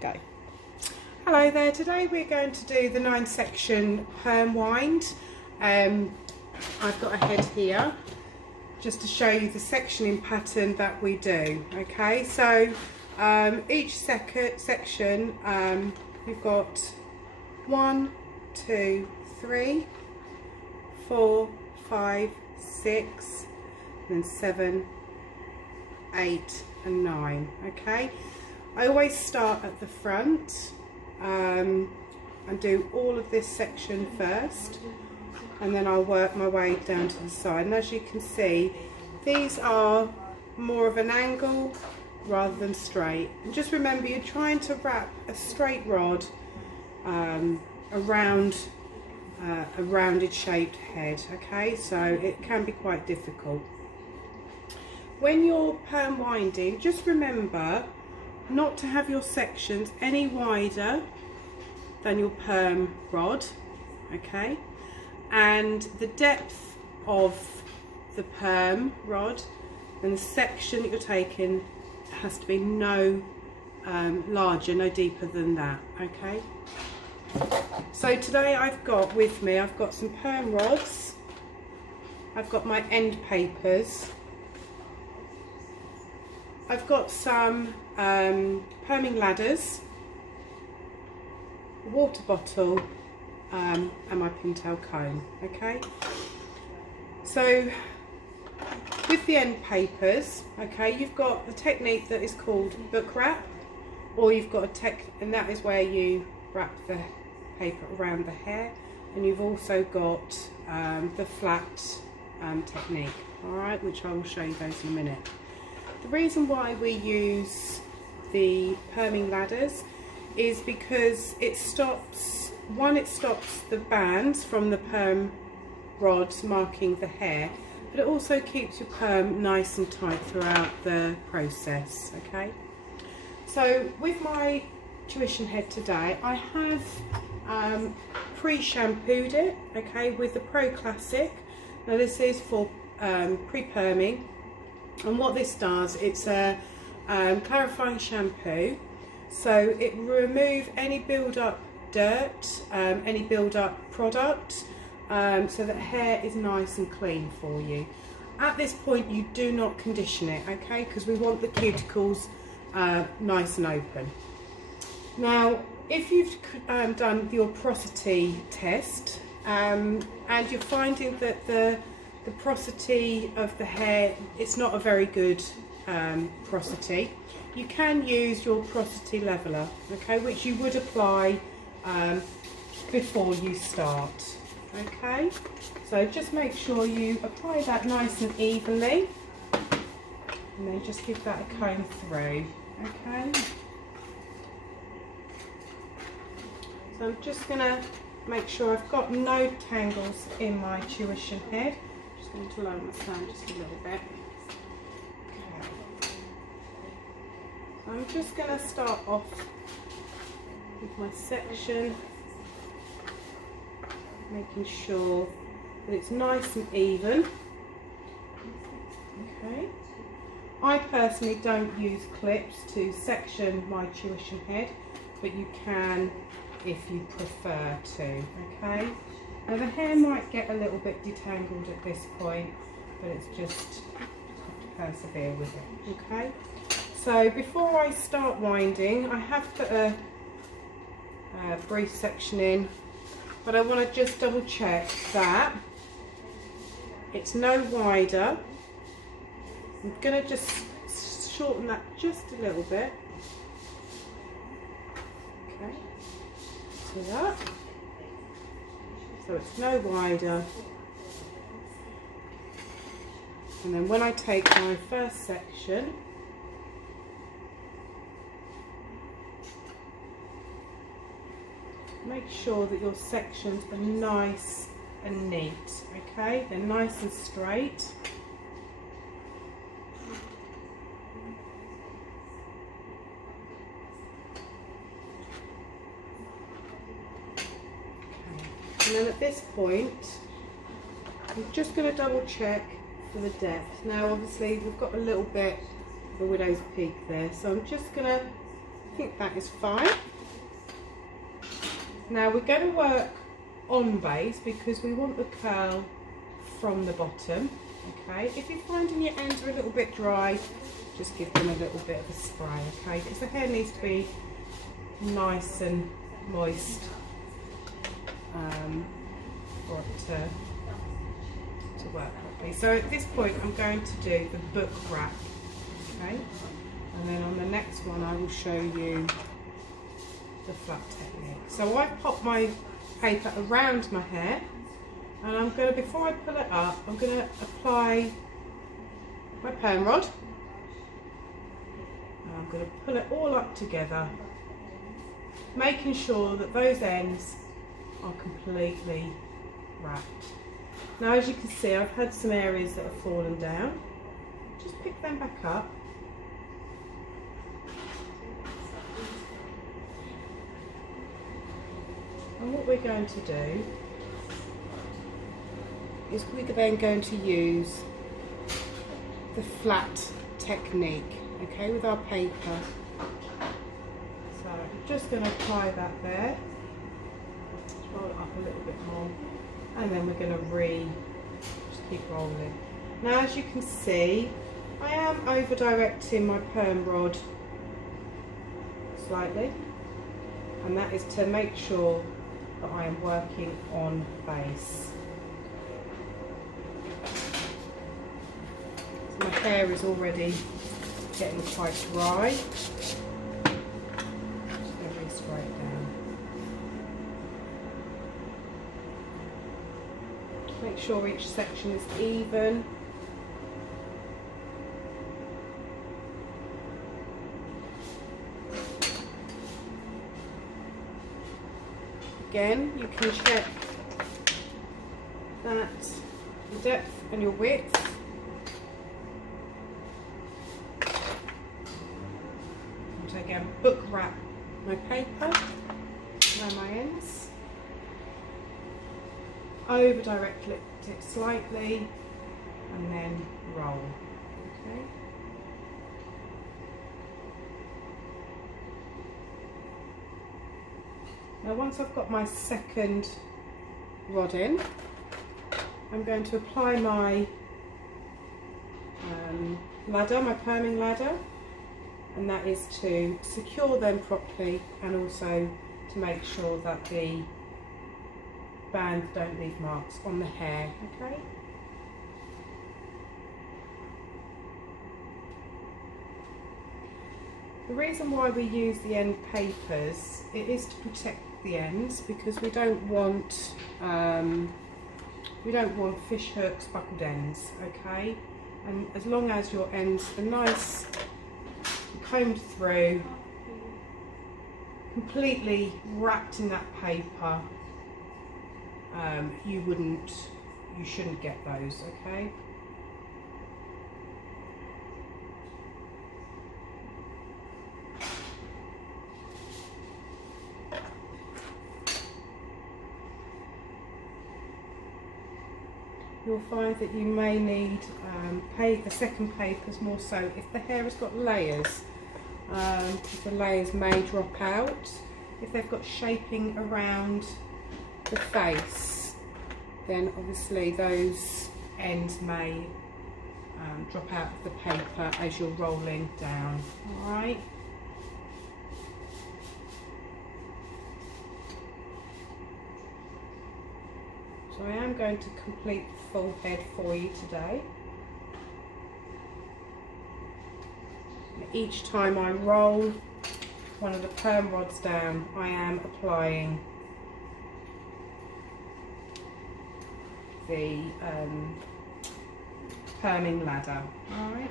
Go. Hello there, today we're going to do the 9-section perm wind. I've got a head here just to show you the sectioning pattern that we do. Okay, so each section you've got 1, 2, 3, 4, 5, 6, and 7, 8 and 9. Okay, I always start at the front and do all of this section first, and then I'll work my way down to the side. And as you can see, these are more of an angle rather than straight. And just remember, you're trying to wrap a straight rod around a rounded shaped head. Okay, so it can be quite difficult. When you're perm winding, just remember not to have your sections any wider than your perm rod, okay? And the depth of the perm rod and the section that you're taking has to be no larger, no deeper than that, okay? So today I've got with me, I've got some perm rods, I've got my end papers, I've got some perming ladders, a water bottle, and my pintail comb. Okay, so with the end papers, okay, you've got the technique that is called book wrap, or you've got and that is where you wrap the paper around the hair, and you've also got the flat technique, all right, which I will show you those in a minute. The reason why we use the perming ladders is because it stops the bands from the perm rods marking the hair, but it also keeps your perm nice and tight throughout the process. Okay, so with my tuition head today, I have pre-shampooed it, okay, with the Pro Classic. Now this is for pre-perming. And what this does, it's a clarifying shampoo, so it will remove any build-up dirt, any build-up product, so that hair is nice and clean for you. At this point, you do not condition it, okay, because we want the cuticles nice and open. Now, if you've done your porosity test and you're finding that the porosity of the hair, it's not a very good porosity, you can use your porosity leveler, okay, which you would apply before you start. Okay, so just make sure you apply that nice and evenly, and then just give that a comb through. Okay, so I'm just going to make sure I've got no tangles in my tuition head. Going to lower my sound just a little bit. Okay. So I'm just going to start off with my section, making sure that it's nice and even. Okay. I personally don't use clips to section my tuition head, but you can if you prefer to. Okay. Now the hair might get a little bit detangled at this point, but it's just have to persevere with it, okay? So before I start winding, I have put a brief section in, but I want to just double check that it's no wider. I'm going to just shorten that just a little bit, okay, so that. So it's no wider, and then when I take my first section, make sure that your sections are nice and neat, okay, they're nice and straight. And then at this point, I'm just going to double check for the depth. Now obviously we've got a little bit of a widow's peak there, so I'm just going to think that is fine. Now we're going to work on base because we want the curl from the bottom. Okay, if you're finding your ends are a little bit dry, just give them a little bit of a spray, okay, because the hair needs to be nice and moist for it to work properly. So at this point I'm going to do the book wrap, okay, and then on the next one I will show you the flat technique. So I've popped my paper around my hair, and I'm going to, before I pull it up, I'm going to apply my perm rod, and I'm going to pull it all up together, making sure that those ends are completely wrapped. Now as you can see, I've had some areas that have fallen down. Just pick them back up. And what we're going to do is we're then going to use the flat technique, okay, with our paper. So I'm just going to apply that there, roll it up a little bit more, and then we're going to just keep rolling. Now as you can see, I am over directing my perm rod slightly, and that is to make sure that I am working on base. So my hair is already getting quite dry. Just going to re-spray it down. Make sure each section is even. Again, you can check that your depth and your width. And again, book wrap my paper around my ends. Over direct it slightly and then roll. Okay. Now once I've got my second rod in, I'm going to apply my ladder, my perming ladder, and that is to secure them properly and also to make sure that the bands don't leave marks on the hair, okay? The reason why we use the end papers, it is to protect the ends, because we don't want fish hooks, buckled ends, okay? And as long as your ends are nice, combed through, completely wrapped in that paper, you shouldn't get those, okay? You'll find that you may need a second papers, more so if the hair has got layers. The layers may drop out. If they've got shaping around the face, then obviously those ends may drop out of the paper as you're rolling down. Alright. So I am going to complete the full head for you today. Each time I roll one of the perm rods down, I am applying the perming ladder. Alright.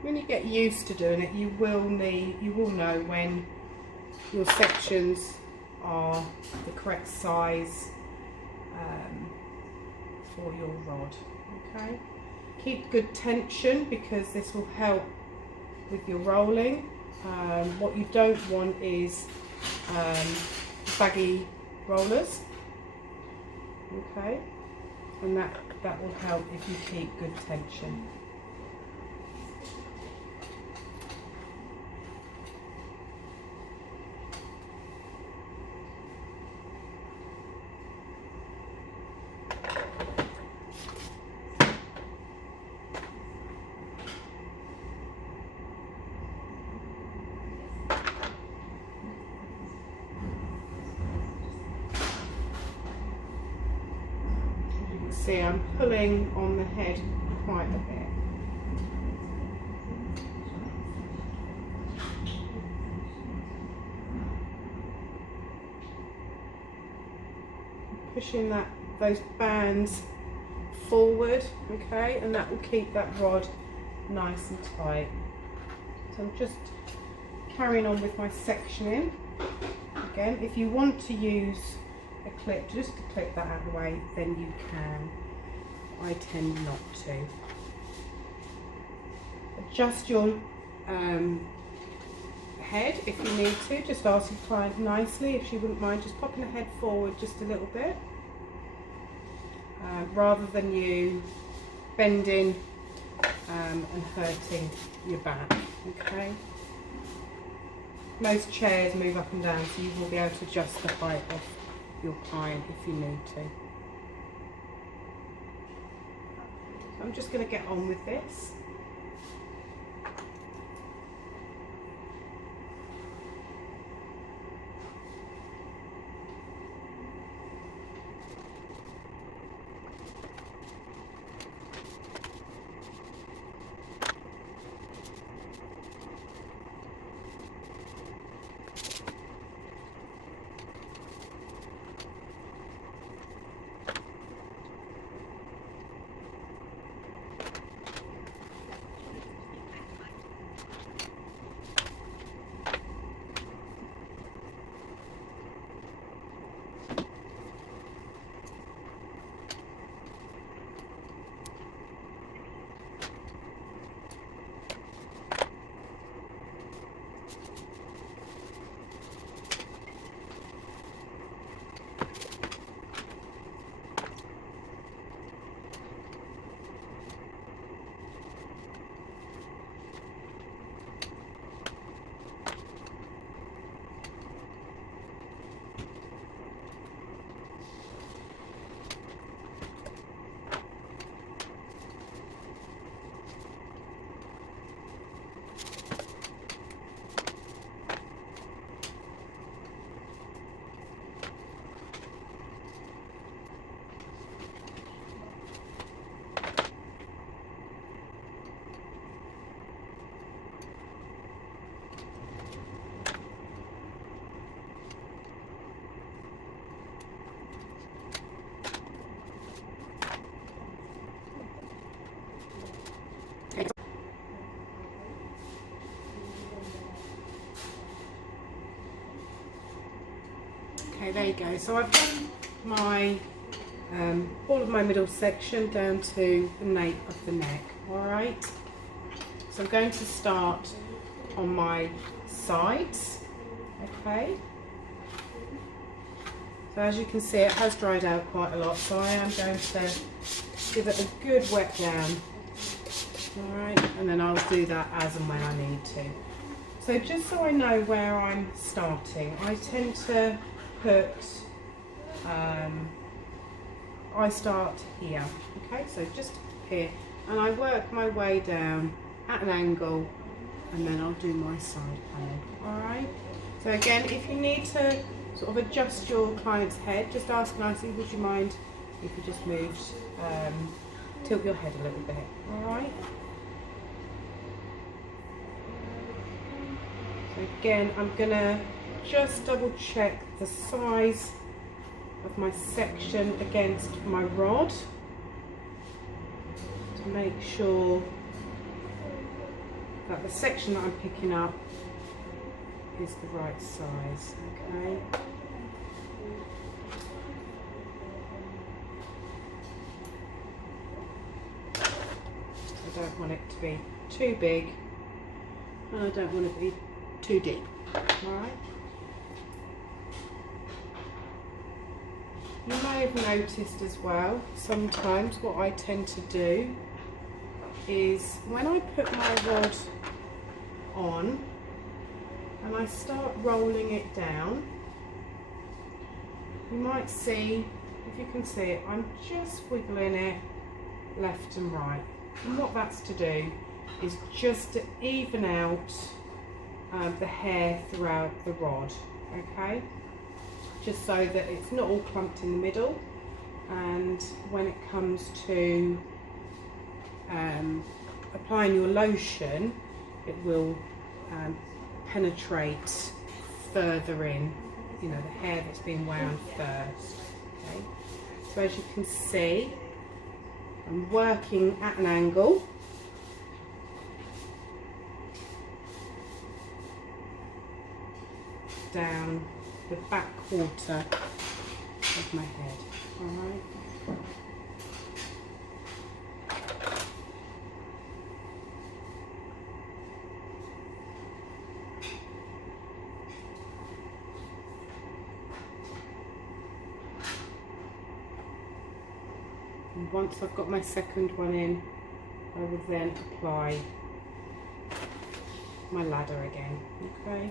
When you get used to doing it, you will know when your sections are the correct size for your rod. Okay. Keep good tension because this will help with your rolling. What you don't want is baggy rollers. Okay, and that will help if you keep good tension. see, I'm pulling on the head quite a bit. Pushing those bands forward, okay, and that will keep that rod nice and tight. So I'm just carrying on with my sectioning. Again, if you want to use a clip just to clip that out of the way, then you can. I tend not to. Adjust your head if you need to. Just ask your client nicely if she wouldn't mind just popping the head forward just a little bit, rather than you bending and hurting your back. Okay. Most chairs move up and down, so you will be able to adjust the height of your client if you need to. So I'm just going to get on with this. Okay, there you go. So I've done my all of my middle section down to the nape of the neck. All right. So I'm going to start on my sides. Okay. So as you can see, it has dried out quite a lot. So I am going to give it a good wet down. All right, and then I'll do that as and when I need to. So just so I know where I'm starting, I tend to put, I start here, okay, so just here, and I work my way down at an angle, and then I'll do my side panel. Alright, so again, if you need to sort of adjust your client's head, just ask nicely, would you mind if you just moved, tilt your head a little bit, alright? So again, I'm going to just double check the size of my section against my rod to make sure that the section that I'm picking up is the right size, okay? I don't want it to be too big, and I don't want it to be too deep, alright? You may have noticed as well, sometimes what I tend to do is when I put my rod on and I start rolling it down, you might see, if you can see it, I'm just wiggling it left and right. And what that's to do is just to even out the hair throughout the rod, okay? Just so that it's not all clumped in the middle. and when it comes to applying your lotion, it will penetrate further in, you know, the hair that's been wound first. Okay, so as you can see, I'm working at an angle. Down the back quarter of my head. All right. And once I've got my second one in, I will then apply my ladder again. Okay.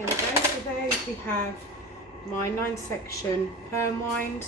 There we go. So there we have my 9-section perm wind.